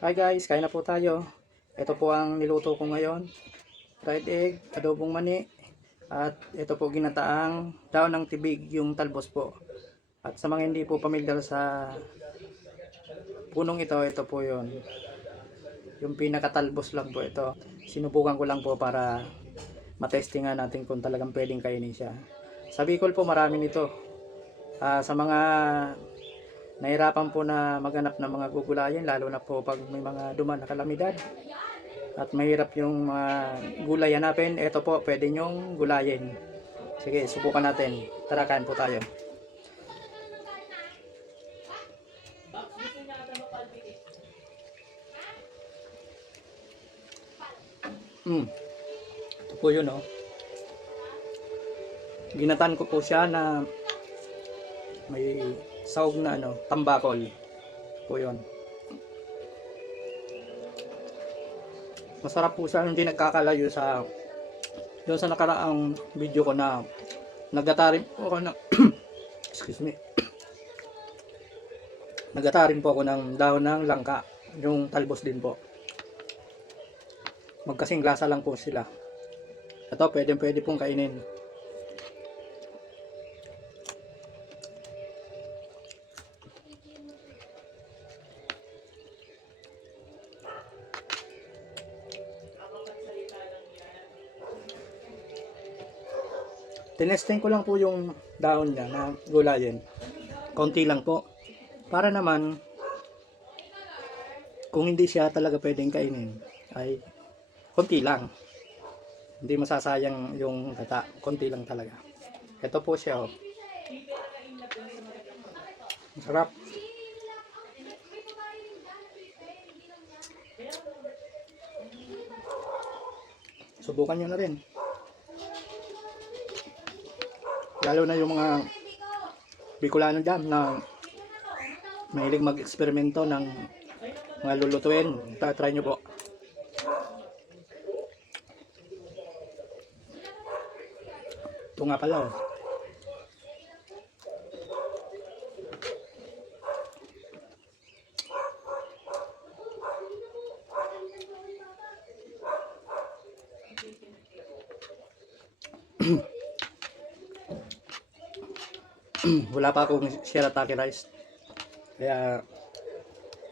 Hi guys, kain na po tayo. Ito po ang niluto ko ngayon. Fried egg, adobong mani, at ito po ginataang daon ng tibig, yung talbos po. At sa mga hindi po pamilyar sa punong ito po yon. Yung pinakatalbos lang po ito. Sinubukan ko lang po para matestingan natin kung talagang pwedeng kainin siya. Sa Bicol po marami nito. Sa mga nahirapan po na maghanap ng mga gugulayan, lalo na po pag may mga duman na kalamidad at mahirap yung mga gulay hanapin, ito po pwede nyong gulayin. Sige, subukan natin. Tara, kain po tayo. Ito po yun, oh. Ginatan ko po siya na may sahog na tambakol po yun. Masarap po siya, hindi nagkakalayo sa doon sa nakaraang video ko na nagatarin po ako ng excuse me, nagatarin po ako ng dahon ng langka, yung talbos din po. Magkasing lasa lang po sila. Ito pwede pong kainin. Tinesting ko lang po yung dahon niya na gulayin. Konti lang po. Para naman, kung hindi siya talaga pwedeng kainin, ay konti lang. Hindi masasayang yung gata. Konti lang talaga. Ito po siya, oh. Masarap. Subukan nyo na rin. Lalo na yung mga Bicolano dyan na mahilig mag-eksperimento ng mga lulutuin. Try nyo po. Ito nga pala, oh. Wala pa akong shirataki rice, kaya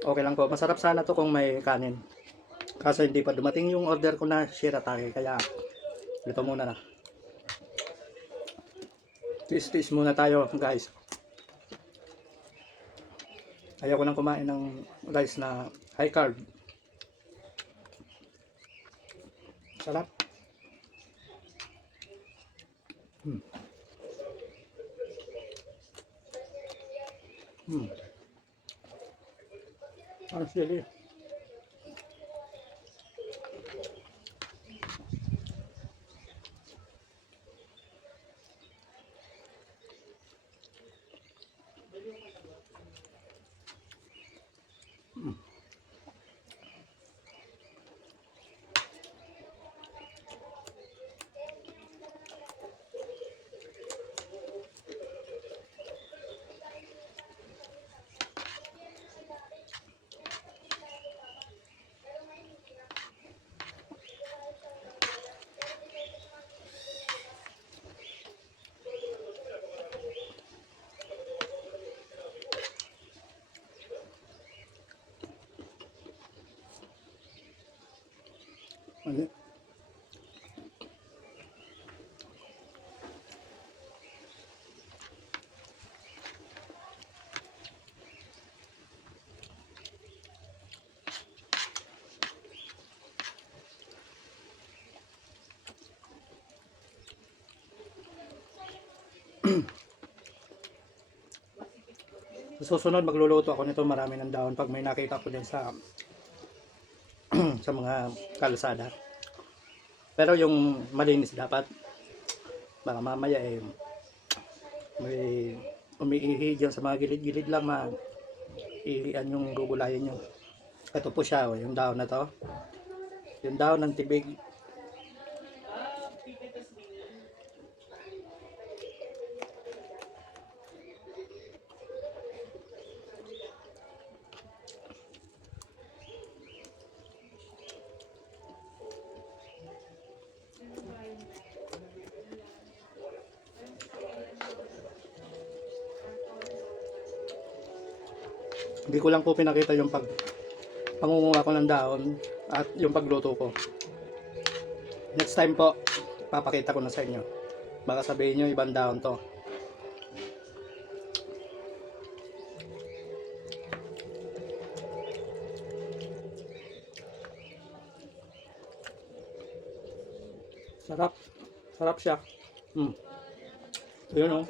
okay lang po. Masarap sana to kung may kanin, kaso hindi pa dumating yung order ko na shirataki, kaya ito muna na. Tiis muna tayo guys. Ayaw ko nang kumain ng rice na high carb. Sarap. Ang sili. Okay. Susunod magluluto ako nito, marami ng dahon pag may nakita ko din sa sa mga kalsada. Pero yung malinis dapat, baka mamaya may umiihi dyan sa mga gilid-gilid lang, maiihan yung gugulayin nyo. Ito po siya, oh, yung dahon na to, yung dahon ng tibig. Hindi ko lang po pinakita yung pangunguha ko ng dahon at yung pagluto ko. Next time po, papakita ko na sa inyo. Baka sabihin nyo ibang dahon to. Sarap. Sarap siya. Yun, oh.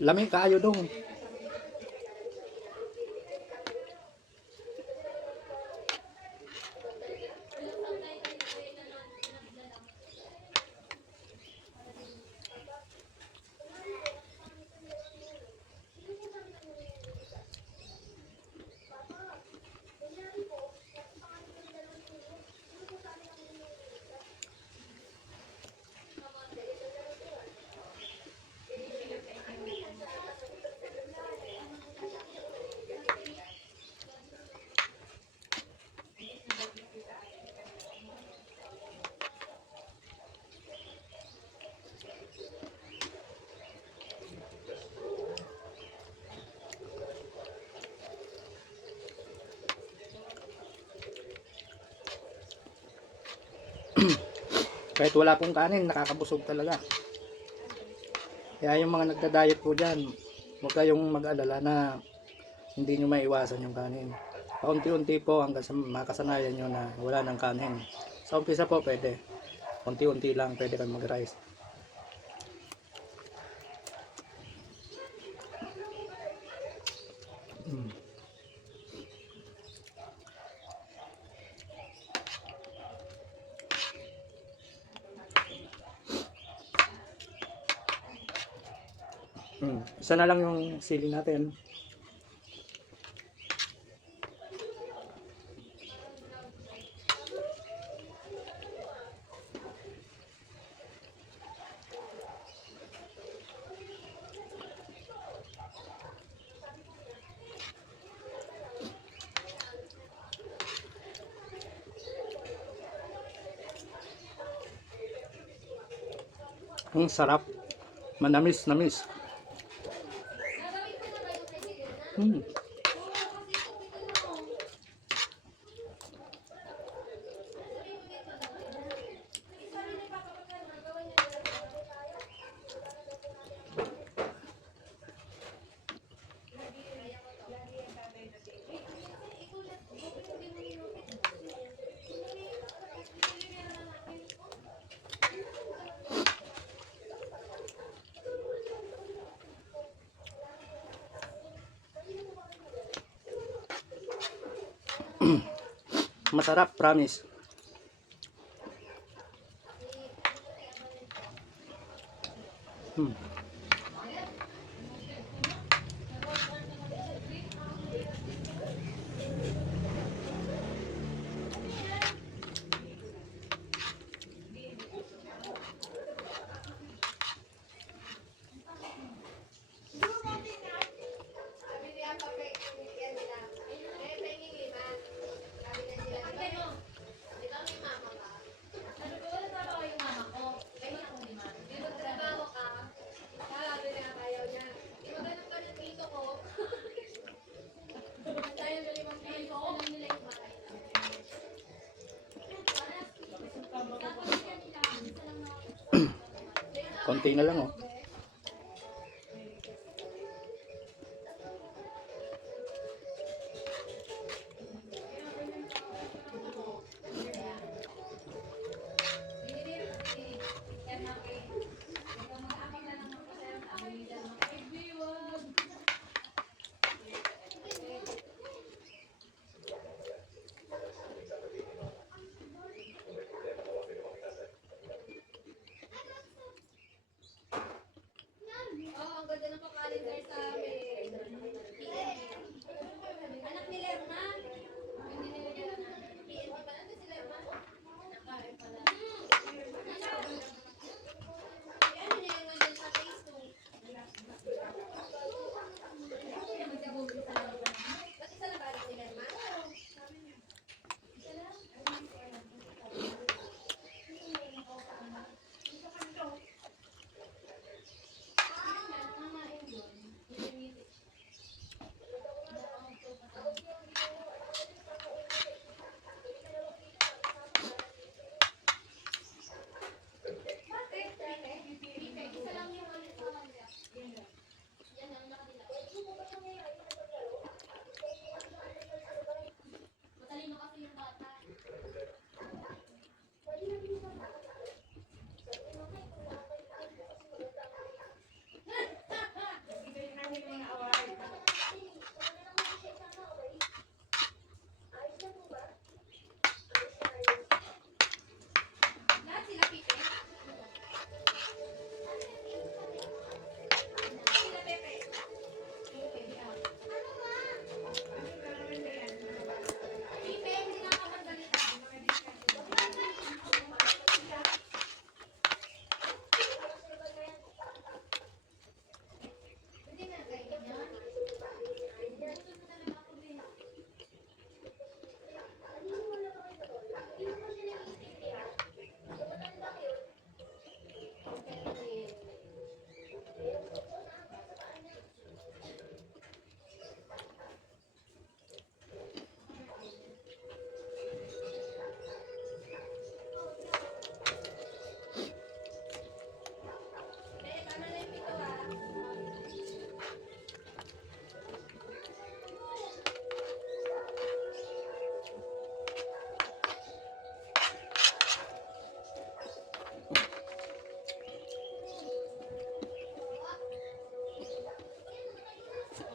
Lamig kaayo dong. Kahit wala pong kanin, nakakabusog talaga. Kaya yung mga nagda-diet po dyan, huwag kayong mag-alala na hindi nyo maiwasan yung kanin. Paunti-unti po hanggang sa makasanayan nyo na wala ng kanin. Sa umpisa po pwede. Unti-unti lang pwede kang mag-rice. Isa na lang yung sili natin. Ang sarap. Manamis-namis. Masarap, promise. Konti na lang oh. Oh, ang ganda ng pa-calendar sa amin. Anak ni Lerma. Hindi nilagyan na. PNP pa natin si Lerma. Nakain pala. Ano niya yung nandun sa phase 2? Ba't isa na ba si Lerma? Isa lang? Matalino kasi yung bata. Lahat sila Pipe. Sila Pepe. Pipe, hindi na ako magsalita. Hindi na, ganyan. Eh, tama na yung pito ah.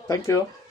Thank you.